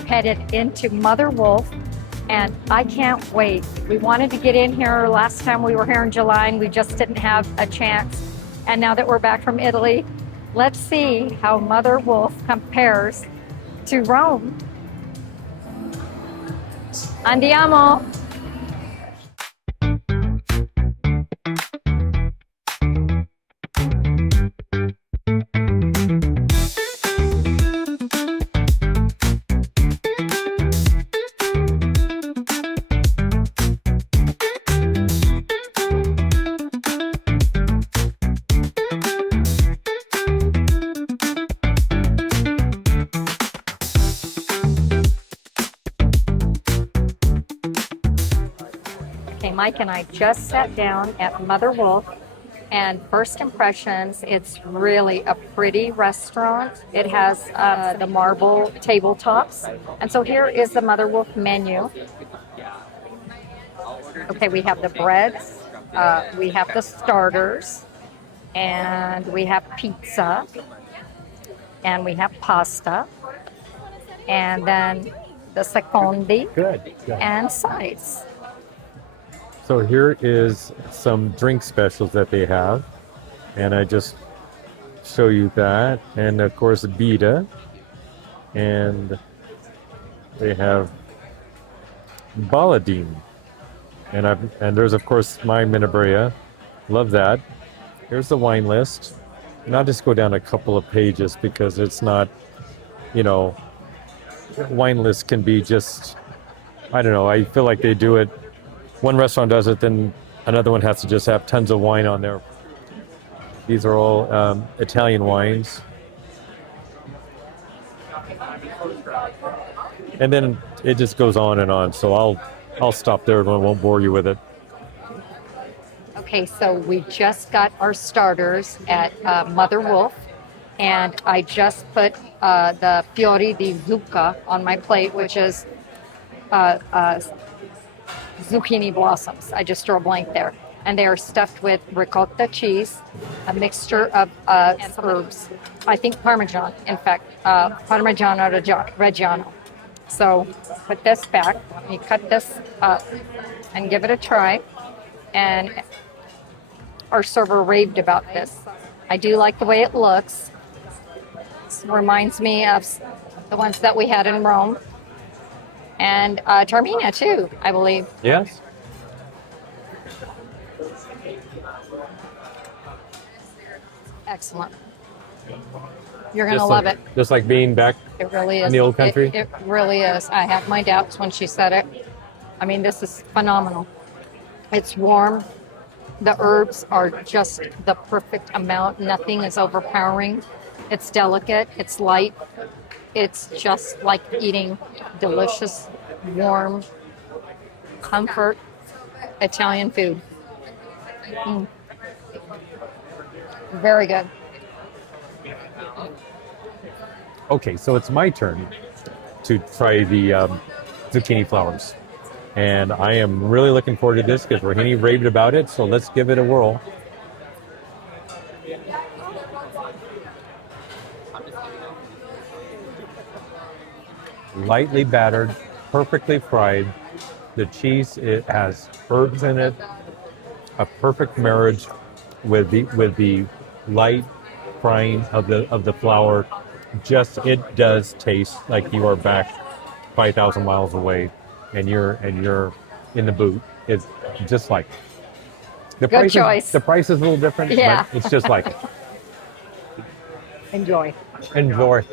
are headed into Mother Wolf, and I can't wait. We wanted to get in here last time we were here in July, and we just didn't have a chance. And now that we're back from Italy, let's see how Mother Wolf compares to Rome. Andiamo! Okay, Mike and I just sat down at Mother Wolf, and first impressions, it's really a pretty restaurant. It has the marble tabletops. And so here is the Mother Wolf menu. Okay, we have the breads, we have the starters, and we have pizza, and we have pasta, and then the secondi, Good. and sides. So here is some drink specials that they have, and I just show you that, and of course Bita, and they have Baladine, and there's of course my Menabrea, love that. Here's the wine list, and I'll just go down a couple of pages because it's not, wine list can be just, I don't know, I feel like they do it. One restaurant does it, then another one has to just have tons of wine on there. These are all Italian wines. And then it just goes on and on. So I'll stop there and I won't bore you with it. Okay, so we just got our starters at Mother Wolf, and I just put the fiori di zucca on my plate, which is zucchini blossoms. I just drew a blank there. And they are stuffed with ricotta cheese, a mixture of herbs. I think Parmesan, in fact, Parmigiano Reggiano. So put this back. You cut this up and give it a try. And our server raved about this. I do like the way it looks. This reminds me of the ones that we had in Rome. And Taormina too, I believe. Yes. Excellent. You're going to love it. Just like being back It really is. in the old country? It really is. I have my doubts when she said it. I mean, this is phenomenal. It's warm. The herbs are just the perfect amount. Nothing is overpowering. It's delicate. It's light. It's just like eating delicious, warm, comfort Italian food. Very good. Okay, so it's my turn to try the zucchini flowers. And I am really looking forward to this because Rohini raved about it, so let's give it a whirl. Lightly battered, perfectly fried. The cheese, it has herbs in it, a perfect marriage with the light frying of the flour. Just, it does taste like you are back 5,000 miles away, and you're in the boot. It's just like the Good price. choice. The price is a little different, Yeah. but it's just like it. Enjoy. Enjoy.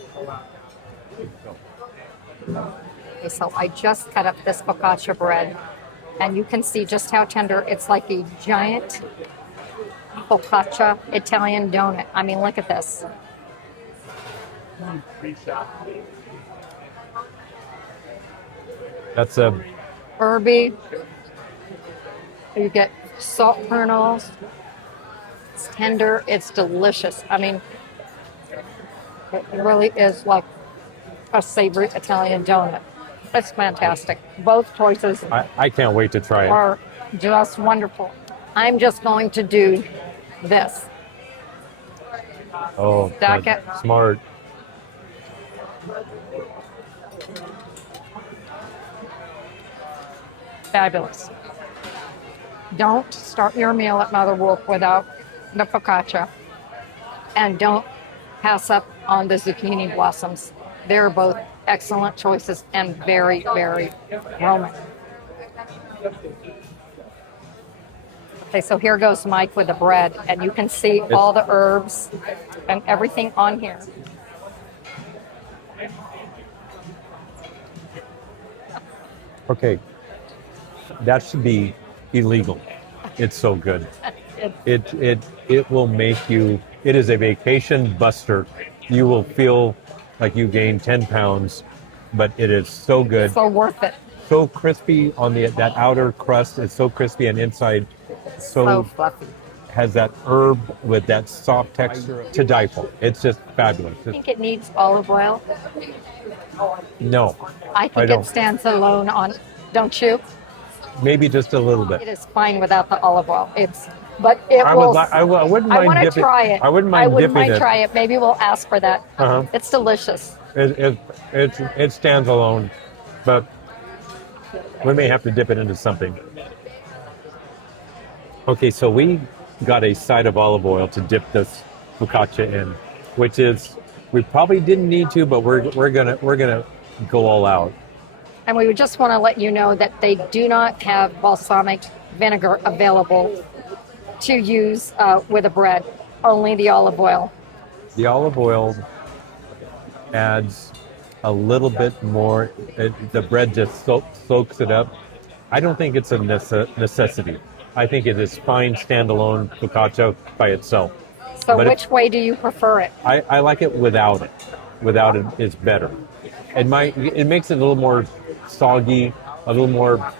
Okay, so I just cut up this focaccia bread, and you can see just how tender. It's like a giant focaccia Italian donut. I mean, look at this. That's a Herby. You get salt kernels. It's tender. It's delicious. I mean, it really is like a savory Italian donut. It's fantastic. Both choices I can't wait to try it. are just wonderful. I'm just going to do this. Oh, Stack good. it. Smart. fabulous. Don't start your meal at Mother Wolf without the focaccia, and don't pass up on the zucchini blossoms. They're both excellent choices and very, very Roman. Okay, so here goes Mike with the bread, and you can see all the herbs and everything on here. Okay, that should be illegal. It's so good. It will make you. It is a vacation buster. You will feel like you gained 10 pounds, but it is so good. So worth it. So crispy on that outer crust. It's so crispy, and inside So fluffy. has that herb with that soft texture to die for. It's just fabulous. I think it needs olive oil. No, I think don't. it stands alone on, don't you? Maybe just a little bit. It is fine without the olive oil. But it will. I wouldn't mind I want to dipping. try it. I wouldn't I mind wouldn't dipping mind it. try it. Maybe we'll ask for that. Uh-huh. It's delicious. It stands alone, but we may have to dip it into something. Okay, so we got a side of olive oil to dip this focaccia in, which is we probably didn't need to, but we're gonna go all out. And we would just want to let you know that they do not have balsamic vinegar available to use with a bread, only the olive oil. The olive oil adds a little bit more. The bread just soaks it up. I don't think it's a necessity. I think it is fine standalone focaccia by itself. So But which way do you prefer it? I like it without it. Without it is better. It makes it a little more soggy, a little more.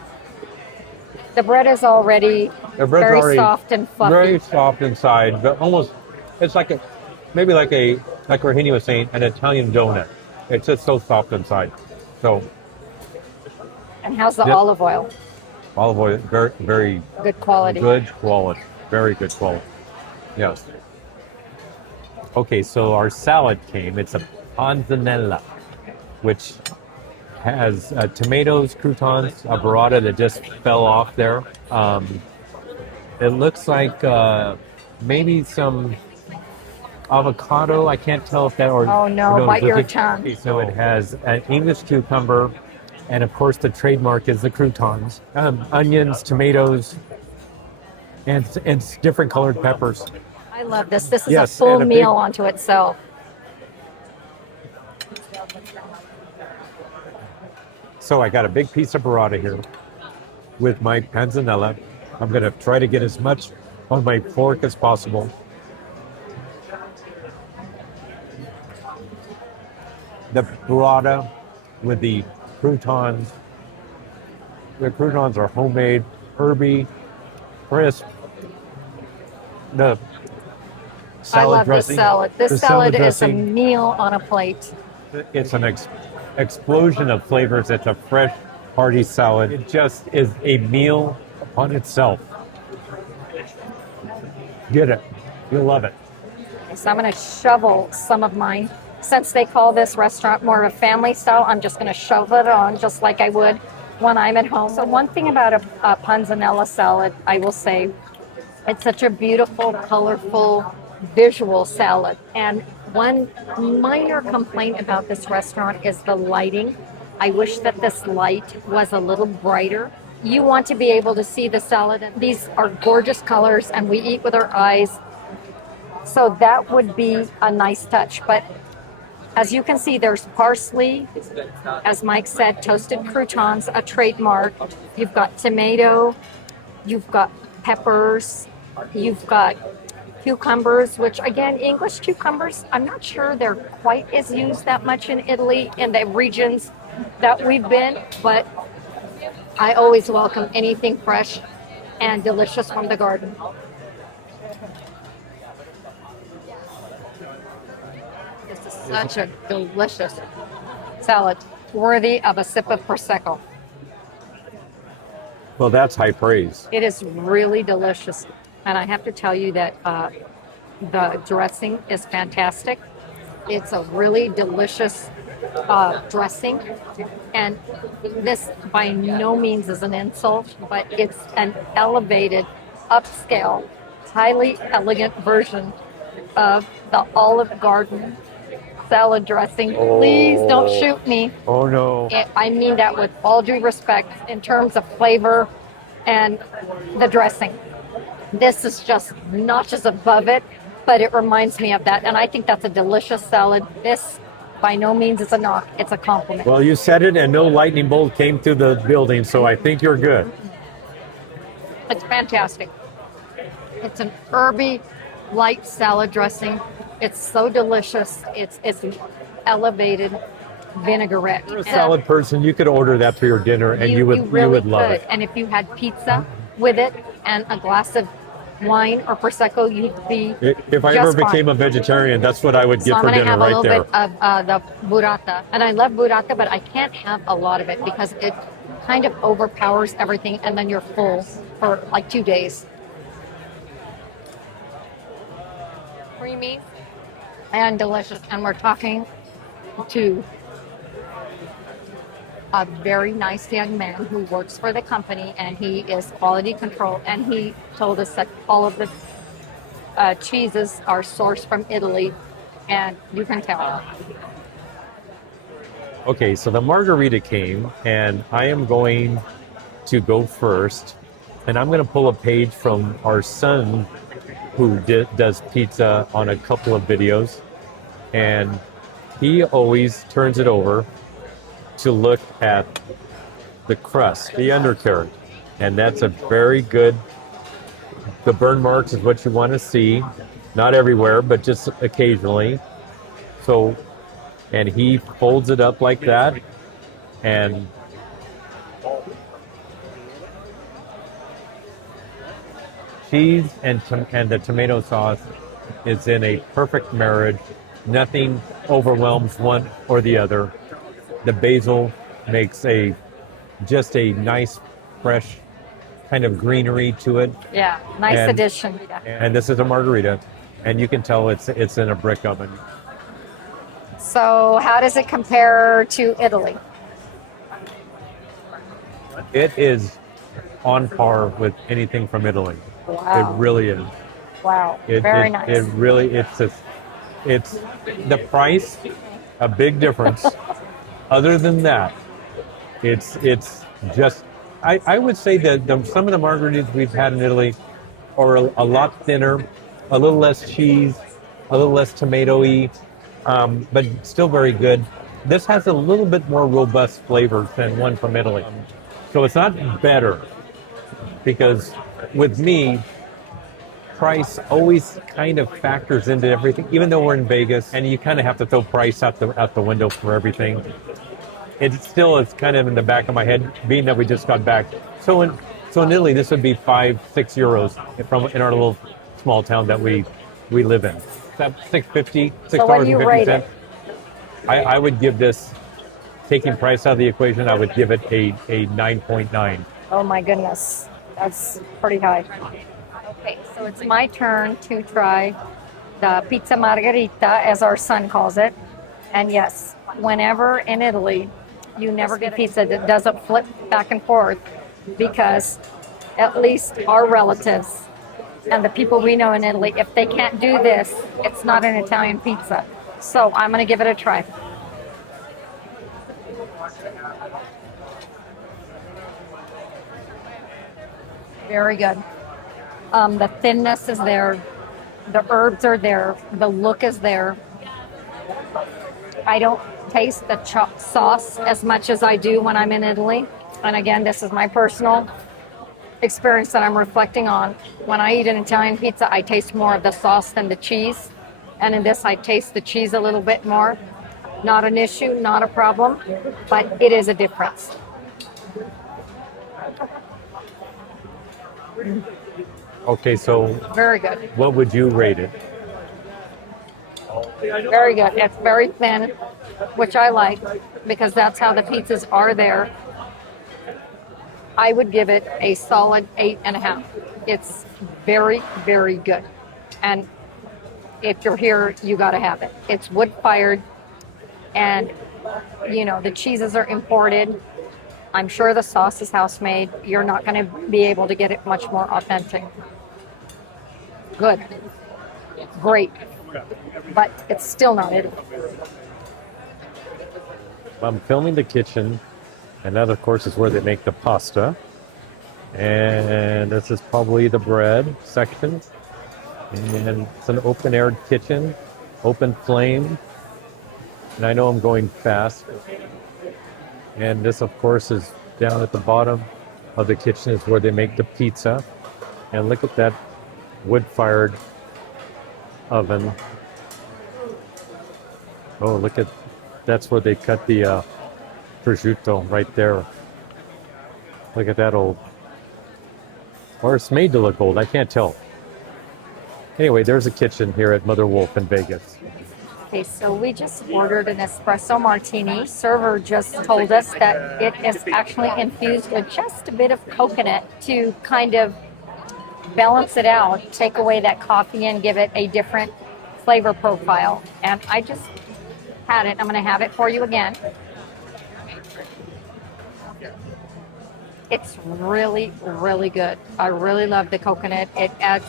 The bread is already very soft and fluffy. Very soft inside, but almost it's like like Rahini was saying, an Italian donut. It's just so soft inside. So And how's the olive oil? olive oil, very, very Good quality. good quality, very good quality. Yes. Okay, so our salad came. It's a Panzanella, which has tomatoes, croutons, a burrata that just fell off there. It looks like maybe some avocado. I can't tell if that or Oh no, bite your tongue. So it has an English cucumber, and of course the trademark is the croutons, onions, tomatoes, and different colored peppers. I love this. This is Yes, a full and a big- meal onto itself. So I got a big piece of burrata here with my panzanella. I'm going to try to get as much on my fork as possible. The burrata with the croutons. The croutons are homemade, herby, crisp. The I salad love dressing. this salad. This the salad is a dressing, meal on a plate. it's an explosion of flavors. It's a fresh, hearty salad. It just is a meal upon itself. Get it. You'll love it. So I'm going to shovel some of mine. Since they call this restaurant more of a family style, I'm just going to shovel it on just like I would when I'm at home. So one thing about a panzanella salad, I will say, it's such a beautiful, colorful, visual salad. And one minor complaint about this restaurant is the lighting. I wish that this light was a little brighter. You want to be able to see the salad. And these are gorgeous colors, and we eat with our eyes. So that would be a nice touch. But as you can see, there's parsley, as Mike said, toasted croutons, a trademark. You've got tomato, you've got peppers, you've got cucumbers, which again, English cucumbers, I'm not sure they're quite as used that much in Italy in the regions that we've been, but I always welcome anything fresh and delicious from the garden. This is such a delicious salad, worthy of a sip of Prosecco. Well, that's high praise. It is really delicious. And I have to tell you that the dressing is fantastic. It's a really delicious dressing. And this by no means is an insult, but it's an elevated, upscale, highly elegant version of the Olive Garden salad dressing. Please don't shoot me. Oh no. I mean that with all due respect in terms of flavor and the dressing. This is just notches above it, but it reminds me of that. And I think that's a delicious salad. This by no means is a knock, it's a compliment. Well, you said it, and no lightning bolt came through the building, so I think you're good. It's fantastic. It's an herby, light salad dressing. It's so delicious. It's elevated vinaigrette. If you're a salad person, you could order that for your dinner, and you really would love could. it. And if you had pizza with it and a glass of wine or prosecco, you'd be If I ever just fine. became a vegetarian, that's what I would So get I'm for going to dinner have a right little there. bit of the burrata. And I love burrata, but I can't have a lot of it because it kind of overpowers everything and then you're full for like 2 days. Creamy and delicious. And we're talking to a very nice young man who works for the company, and he is quality control. And he told us that all of the cheeses are sourced from Italy, and you can tell. Okay, so the margarita came, and I am going to go first, and I'm going to pull a page from our son who does pizza on a couple of videos, and he always turns it over to look at the crust, the undercarriage, and that's a very good. The burn marks is what you want to see, not everywhere, but just occasionally. So, and he folds it up like that, and cheese and the tomato sauce is in a perfect marriage. Nothing overwhelms one or the other. The basil makes just a nice, fresh kind of greenery to it. Yeah, nice And- addition. And this is a margarita, and you can tell it's in a brick oven. So, how does it compare to Italy? It is on par with anything from Italy. Wow. It really is. Wow. It, Very it, nice. It really, it's the price, a big difference. Other than that, it's just, I would say that some of the margaritas we've had in Italy are a lot thinner, a little less cheese, a little less tomato-y, but still very good. This has a little bit more robust flavor than one from Italy. So it's not better, because with me, price always kind of factors into everything, even though we're in Vegas and you kind of have to throw price out the window for everything. It still is kind of in the back of my head, being that we just got back. So in Italy, this would be 5-6 euros in our little small town that we live in. That's $6.50, So what do you rate $6.50. I would give this, taking price out of the equation, I would give it a 9.9. Oh my goodness, that's pretty high. Okay, so it's my turn to try the pizza margarita, as our son calls it. And yes, whenever in Italy, you never get pizza that doesn't flip back and forth, because at least our relatives and the people we know in Italy, if they can't do this, it's not an Italian pizza. So I'm going to give it a try. Very good. The thinness is there. The herbs are there. The look is there. I don't taste the sauce as much as I do when I'm in Italy. And again, this is my personal experience that I'm reflecting on. When I eat an Italian pizza, I taste more of the sauce than the cheese. And in this, I taste the cheese a little bit more. Not an issue, not a problem, but it is a difference. Okay, so Very good. what would you rate it? Very good. It's very thin, which I like because that's how the pizzas are there. I would give it a solid 8.5. It's very, very good. And if you're here, you got to have it. It's wood fired, and You know, the cheeses are imported. I'm sure the sauce is house made. You're not going to be able to get it much more authentic. Good. Great. But it's still not Italy. I'm filming the kitchen, and that, of course, is where they make the pasta. And this is probably the bread section. And it's an open-aired kitchen, open flame. And I know I'm going fast. And this, of course, is down at the bottom of the kitchen is where they make the pizza. And look at that wood-fired oven. Oh, look at, that's where they cut the prosciutto right there. Look at that old, or it's made to look old, I can't tell. Anyway, there's a kitchen here at Mother Wolf in Vegas. Okay, so we just ordered an espresso martini. Server just told us that it is actually infused with just a bit of coconut to kind of balance it out, take away that coffee and give it a different flavor profile. And I just had it. I'm going to have it for you again. It's really, really good. I really love the coconut. It adds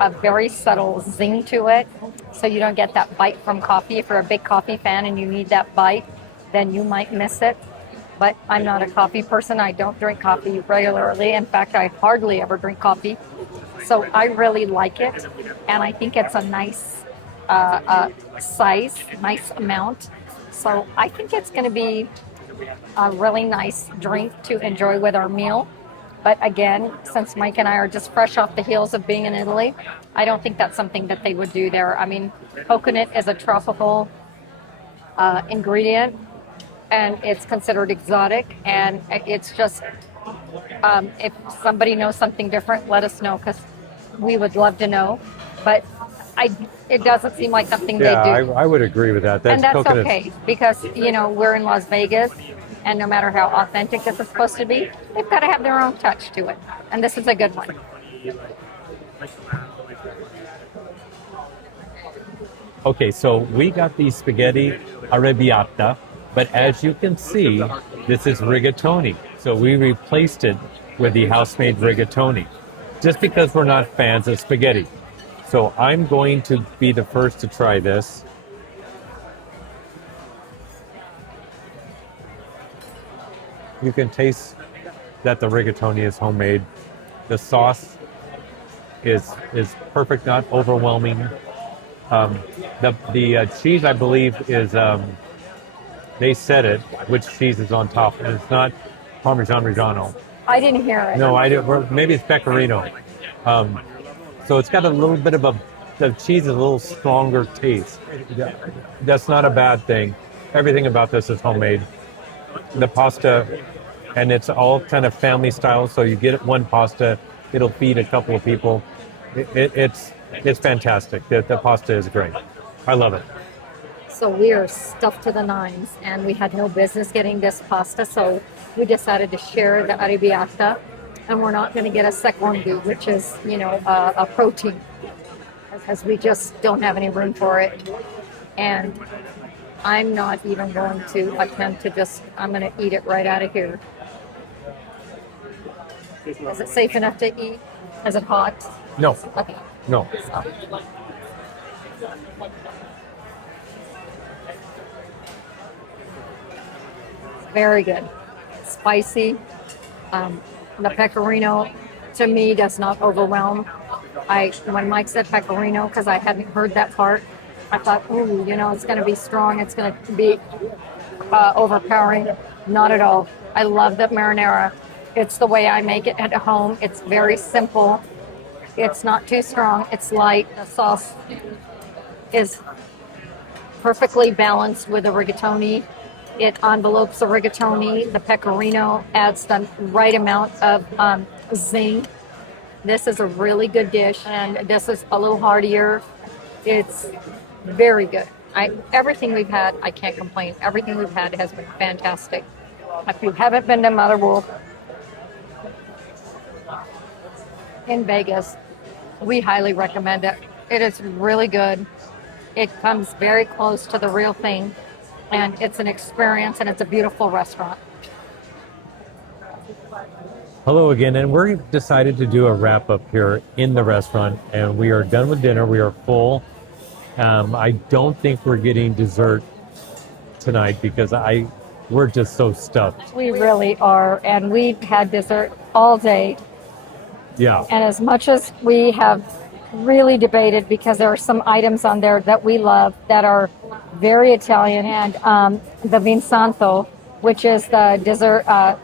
a very subtle zing to it, so you don't get that bite from coffee. If you're a big coffee fan and you need that bite, then you might miss it. But I'm not a coffee person. I don't drink coffee regularly. In fact, I hardly ever drink coffee. So I really like it, and I think it's a nice size, nice amount. So I think it's going to be a really nice drink to enjoy with our meal. But again, since Mike and I are just fresh off the heels of being in Italy, I don't think that's something that they would do there. I mean, coconut is a tropical ingredient, and it's considered exotic. And it's just, if somebody knows something different, let us know, because we would love to know. But it doesn't seem like something they do. I would agree with that. And that's coconut. okay, because, you know, we're in Las Vegas, and no matter how authentic this is supposed to be, they've got to have their own touch to it. And this is a good one. Okay, so we got the spaghetti arrabbiata, but as you can see, this is rigatoni. So we replaced it with the house-made rigatoni, just because we're not fans of spaghetti. So I'm going to be the first to try this. You can taste that the rigatoni is homemade. The sauce is perfect, not overwhelming. The cheese, I believe, is they said it, which cheese is on top, and it's not Parmesan Reggiano. I didn't hear it. No, I didn't. Maybe it's Pecorino. So it's got a little bit of the cheese is a little stronger taste. That's not a bad thing. Everything about this is homemade. The pasta, and it's all kind of family style, so you get one pasta, it'll feed a couple of people. It's fantastic. The pasta is great. I love it. So we are stuffed to the nines, and we had no business getting this pasta, so we decided to share the arrabbiata, and we're not going to get a secondo, which is, you know, a protein, because we just don't have any room for it. And I'm not even going to attempt to I'm going to eat it right out of here. Is it safe enough to eat? Is it hot? No. Okay. No. So. Very good. Spicy. The pecorino, to me, does not overwhelm. When Mike said pecorino, because I hadn't heard that part, I thought, ooh, you know, it's going to be strong. It's going to be overpowering. Not at all. I love the marinara. It's the way I make it at home. It's very simple. It's not too strong. It's light. The sauce is perfectly balanced with the rigatoni. It envelopes the rigatoni. The pecorino adds the right amount of zing. This is a really good dish, and this is a little heartier. It's very good. Everything we've had, I can't complain. Everything we've had has been fantastic. If you haven't been to Mother Wolf in Vegas, we highly recommend it. It is really good. It comes very close to the real thing. and it's an experience, and it's a beautiful restaurant. Hello again, and we're decided to do a wrap up here in the restaurant, and we are done with dinner. We are full. I don't think we're getting dessert tonight because we're just so stuffed. We really are, and we've had dessert all day. Yeah. And as much as we have really debated, because there are some items on there that we love that are very Italian, and the Vinsanto, which is the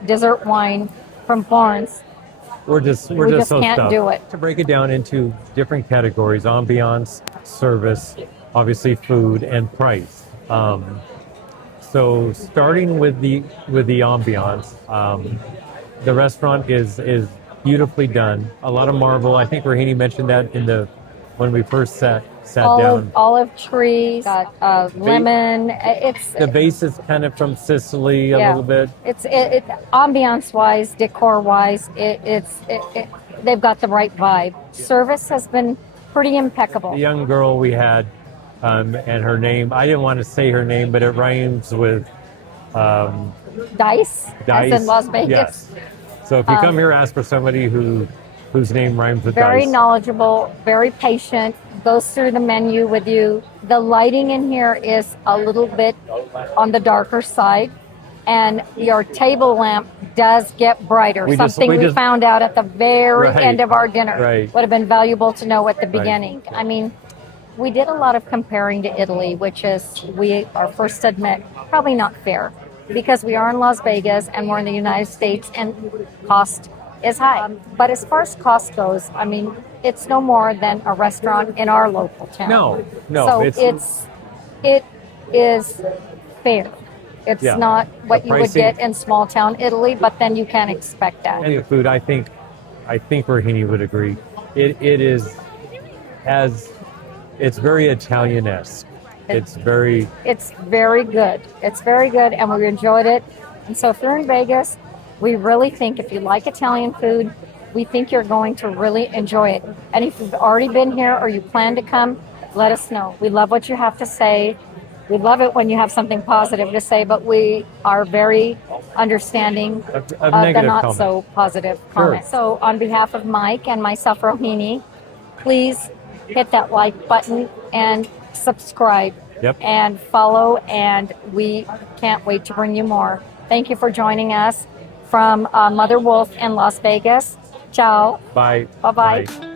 dessert wine from Florence. We just so can't stuffed. do it. To break it down into different categories: ambiance, service, obviously food, and price. So starting with the ambiance, the restaurant is beautifully done. A lot of marble. I think Rahini mentioned that when we first sat down. Olive trees, got lemon. It's The base is kind of from Sicily a little bit. It's ambiance wise, decor wise. They've got the right vibe. Service has been pretty impeccable. The young girl we had, and her name, I didn't want to say her name, but it rhymes with Dice, as in Las Vegas. Yes. So if you come here, ask for somebody whose name rhymes with Very Dice. knowledgeable, very patient, goes through the menu with you. The lighting in here is a little bit on the darker side, and your table lamp does get brighter. We found out at the very Right. end of our dinner. Right. Would have been valuable to know at the Right. beginning. I mean, we did a lot of comparing to Italy, which is, we are first to admit, probably not fair, because we are in Las Vegas and we're in the United States, and cost is high. But as far as cost goes, I mean, it's no more than a restaurant in our local town. No, So it is fair. It's not what you would pricing- get in small town Italy, but then you can't expect that. And the food, I think Rahini would agree. It's very Italian-esque. It's very good. It's very good, and we enjoyed it. And so if you're in Vegas, we really think if you like Italian food, we think you're going to really enjoy it. And if you've already been here or you plan to come, let us know. We love what you have to say. We love it when you have something positive to say, but we are very understanding of the negative not comments. so positive comments. So on behalf of Mike and myself, Rohini, please hit that like button and subscribe. Yep. And follow, and we can't wait to bring you more. Thank you for joining us from Mother Wolf in Las Vegas. Ciao. Bye. Bye-bye.